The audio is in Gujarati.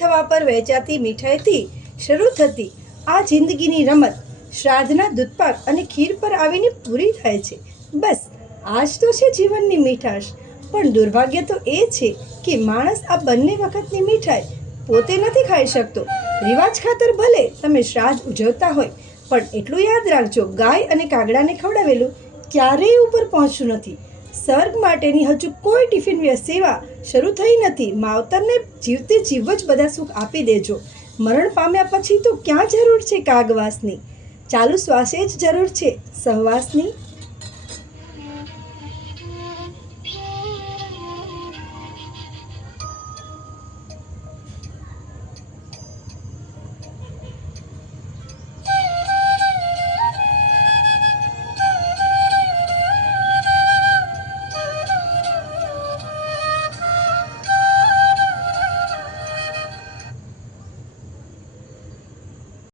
થવા પર વહેંચાતી મીઠાઈથી શરૂ થતી આ જિંદગીની રમત શ્રાદ્ધના દૂધપાક અને ખીર પર આવીને પૂરી થાય છે. બસ આ જ તો છે જીવનની મીઠાશ. પણ દુર્ભાગ્ય તો એ છે કે માણસ આ બંને વખતની મીઠાઈ પોતે નથી ખાઈ શકતો. રિવાજ ખાતર ભલે તમે શ્રાદ્ધ ઉજવતા હોય, પણ એટલું યાદ રાખજો, ગાય અને કાગડાને ખવડાવેલું ક્યારેય ઉપર પહોંચ્યું નથી. સ્વર્ગ માટેની હજુ કોઈ ટિફિન સેવા શરૂ થઈ નથી. માવતરને જીવતે જીવ જ બધા સુખ આપી દેજો. મરણ પામ્યા પછી તો ક્યાં જરૂર છે કાગવાસની? ચાલુ શ્વાસે જ જરૂર છે સહવાસની.